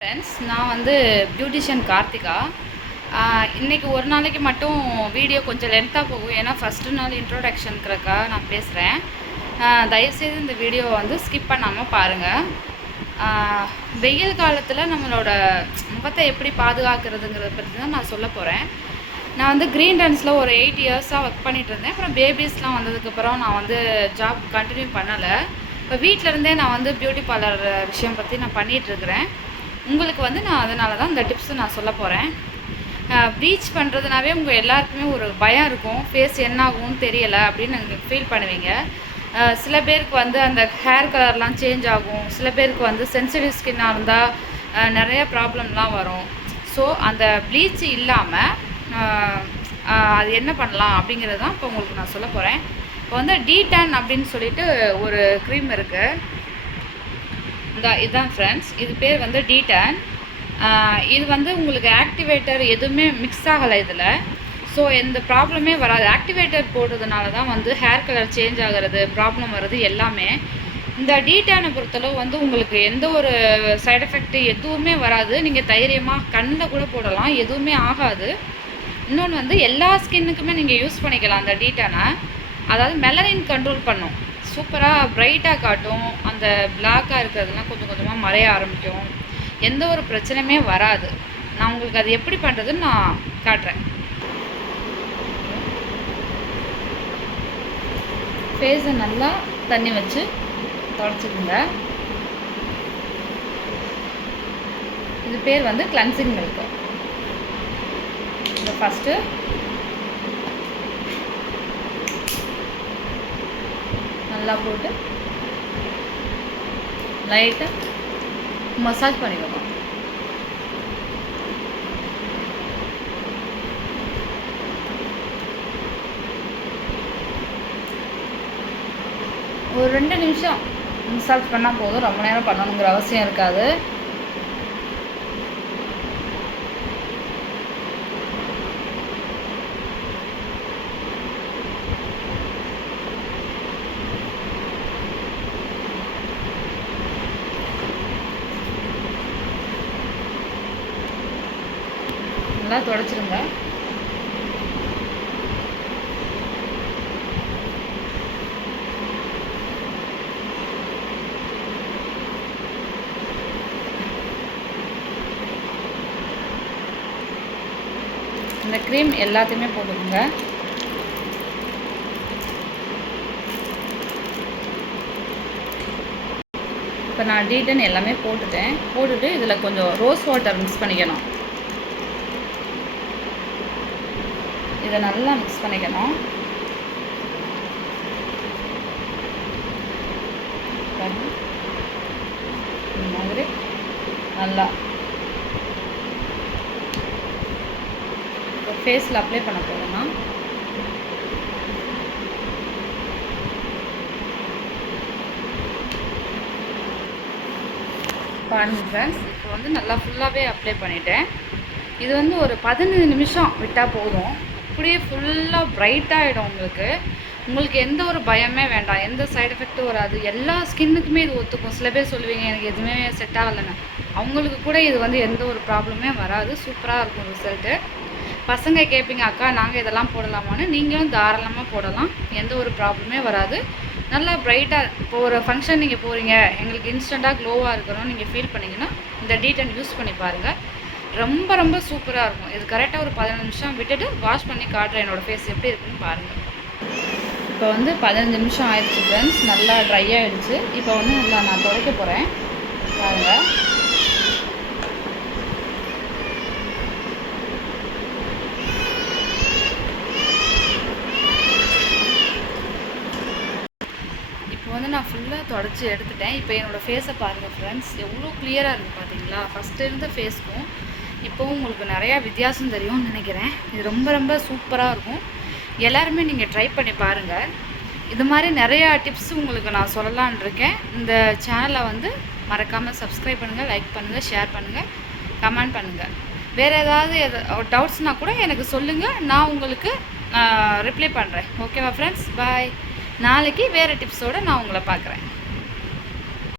Friends, நான் வந்து beautician Karthika. இன்றைக்கி ஒரு நாளைக்கு மட்டும் வீடியோ கொஞ்சம் லென்த்தாக போகும். ஏன்னா ஃபஸ்ட்டு நாள் இன்ட்ரோடக்ஷனுக்குறக்கா நான் பேசுகிறேன். தயவுசெய்து இந்த வீடியோவை வந்து ஸ்கிப் பண்ணாமல் பாருங்கள். வெயில் காலத்தில் நம்மளோட முகத்தை எப்படி பாதுகாக்கிறதுங்கிறத பற்றி தான் நான் சொல்ல போகிறேன். நான் வந்து க்ரீன் டன்ஸில் ஒரு 8 இயர்ஸாக ஒர்க் பண்ணிகிட்ருந்தேன். அப்புறம் பேபிஸ்லாம் வந்ததுக்கப்புறம் நான் வந்து ஜாப் கண்டினியூ பண்ணலை. இப்போ வீட்டிலருந்தே நான் வந்து பியூட்டி பார்லர் விஷயம் பற்றி நான் பண்ணிகிட்ருக்கிறேன். உங்களுக்கு வந்து நான் அதனால தான் இந்த டிப்ஸு நான் சொல்ல போகிறேன். ப்ளீச் பண்ணுறதுனாவே உங்கள் எல்லாருக்குமே ஒரு பயம் இருக்கும். ஃபேஸ் என்ன ஆகும்னு தெரியலை அப்படின்னு நீங்கள் ஃபீல் பண்ணுவீங்க. சில பேருக்கு வந்து அந்த ஹேர் கலர்லாம் சேஞ்ச் ஆகும். சில பேருக்கு வந்து சென்சிட்டிவ் ஸ்கின்னாக இருந்தால் நிறைய ப்ராப்ளம்லாம் வரும். ஸோ அந்த ப்ளீச் இல்லாமல் அது என்ன பண்ணலாம் அப்படிங்கிறது தான் இப்போ உங்களுக்கு நான் சொல்ல போகிறேன். இப்போ வந்து டீடான் அப்படின்னு சொல்லிட்டு ஒரு க்ரீம் இருக்குது. இதுதான் ஃப்ரெண்ட்ஸ், இது பேர் வந்து டீடான். இது வந்து உங்களுக்கு ஆக்டிவேட்டர் எதுவுமே மிக்ஸ் ஆகலை இதில். ஸோ எந்த ப்ராப்ளமே வராது. ஆக்டிவேட்டர் போடுறதுனால தான் வந்து ஹேர் கலர் சேஞ்ச் ஆகிறது, ப்ராப்ளம் வர்றது எல்லாமே. இந்த டீடானை பொறுத்தளவு வந்து உங்களுக்கு எந்த ஒரு சைட் எஃபெக்ட் எதுவுமே வராது. நீங்கள் தைரியமாக கண்ணில் கூட போடலாம், எதுவுமே ஆகாது. இன்னொன்று வந்து எல்லா ஸ்கின்னுக்குமே நீங்கள் யூஸ் பண்ணிக்கலாம் அந்த டீடானை. அதாவது மெலனின் கண்ட்ரோல் பண்ணும், சூப்பராக ப்ரைட்டாக காட்டும். அந்த பிளாக்காக இருக்கிறதுலாம் கொஞ்சம் கொஞ்சமாக மறைய ஆரம்பிக்கும். எந்த ஒரு பிரச்சனையுமே வராது. நான் உங்களுக்கு அது எப்படி பண்ணுறதுன்னு நான் காட்டுறேன். ஃபேஸை நல்லா தண்ணி வச்சு தொடச்சிக்கோங்க. இது பேர் வந்து கிளன்சிங் மில்க். இந்த ஃபஸ்ட்டு நல்லா போட்டு லைட்டாக மசாஜ் பண்ணிக்கணும். ஒரு 2 நிமிஷம் மசாஜ் பண்ணால் போதும். ரொம்ப நேரம் பண்ணணுங்கிற அவசியம் இருக்காது. நல்லா துடைச்சிருங்க. இந்த க்ரீம் எல்லாத்தையுமே போட்டுக்கோங்க. இப்போ நான் டீடான் எல்லாமே போட்டுட்டு இதில் கொஞ்சம் ரோஸ் வாட்டர் மிக்ஸ் பண்ணிக்கணும். இதை நல்லா மிக்ஸ் பண்ணிக்கணும். இந்த மாதிரி நல்லா இப்போ ஃபேஸில் அப்ளை பண்ண போகிறோம்னா பாருங்க ஃப்ரெண்ட்ஸ், இப்போ வந்து நல்லா ஃபுல்லாகவே அப்ளை பண்ணிட்டேன். இது வந்து ஒரு 15 நிமிஷம் விட்டால் போதும். அப்படியே ஃபுல்லாக ப்ரைட்டாகிடும். உங்களுக்கு எந்த ஒரு பயமே வேண்டாம். எந்த சைடு எஃபெக்ட்டும் வராது. எல்லா ஸ்கின்னுக்குமே இது ஒத்துக்கும். சில பேர் சொல்லுவீங்க எனக்கு எதுவுமே செட் ஆகலைன்னு. அவங்களுக்கு கூட இது வந்து எந்த ஒரு ப்ராப்ளமே வராது. சூப்பராக இருக்கும் ரிசல்ட்டு. பசங்க கேட்பீங்க, அக்கா நாங்கள் இதெல்லாம் போடலாமான்னு. நீங்களும் தாராளமாக போடலாம், எந்த ஒரு ப்ராப்ளமே வராது. நல்லா ப்ரைட்டாக இப்போ ஒரு ஃபங்க்ஷன் நீங்கள் போகிறீங்க, எங்களுக்கு இன்ஸ்டண்ட்டாக க்ளோவாக இருக்கணும் நீங்கள் ஃபீல் பண்ணிங்கன்னா இந்த டீடான் யூஸ் பண்ணி பாருங்கள். ரொம்ப ரொம்ப சூப்பராக இருக்கும். இது கரெக்டாக ஒரு 15 நிமிஷம் விட்டுட்டு வாஷ் பண்ணி காட்டுறேன் என்னோடய ஃபேஸ் எப்படி இருக்குன்னு பாருங்கள். இப்போ வந்து 15 நிமிஷம் ஆயிடுச்சு ஃப்ரெண்ட்ஸ், நல்லா ட்ரை ஆகிடுச்சு. இப்போ வந்து நல்லா நான் துடைக்க போகிறேன் பாருங்கள். இப்போ வந்து நான் ஃபுல்லாக தொடச்சி எடுத்துட்டேன். இப்போ என்னோடய ஃபேஸை பாருங்கள் ஃப்ரெண்ட்ஸ், எவ்வளோ கிளியராக இருக்குது பார்த்தீங்களா? ஃபஸ்ட்டு இருந்த ஃபேஸ்க்கும் இப்போவும் உங்களுக்கு நிறையா வித்தியாசம் தெரியும்னு நினைக்கிறேன். இது ரொம்ப ரொம்ப சூப்பராக இருக்கும். எல்லாருமே நீங்கள் ட்ரை பண்ணி பாருங்கள். இது மாதிரி நிறையா டிப்ஸ் உங்களுக்கு நான் சொல்லலான் இருக்கேன். இந்த சேனலை வந்து மறக்காமல் சப்ஸ்கிரைப் பண்ணுங்கள், லைக் பண்ணுங்கள், ஷேர் பண்ணுங்கள், கமெண்ட் பண்ணுங்கள். வேறு ஏதாவது டவுட்ஸ்னால் கூட எனக்கு சொல்லுங்கள், நான் உங்களுக்கு ரிப்ளை பண்ணுறேன். ஓகேவா ஃப்ரெண்ட்ஸ்? பாய். நாளைக்கு வேறு டிப்ஸோடு நான் உங்களை பார்க்குறேன்.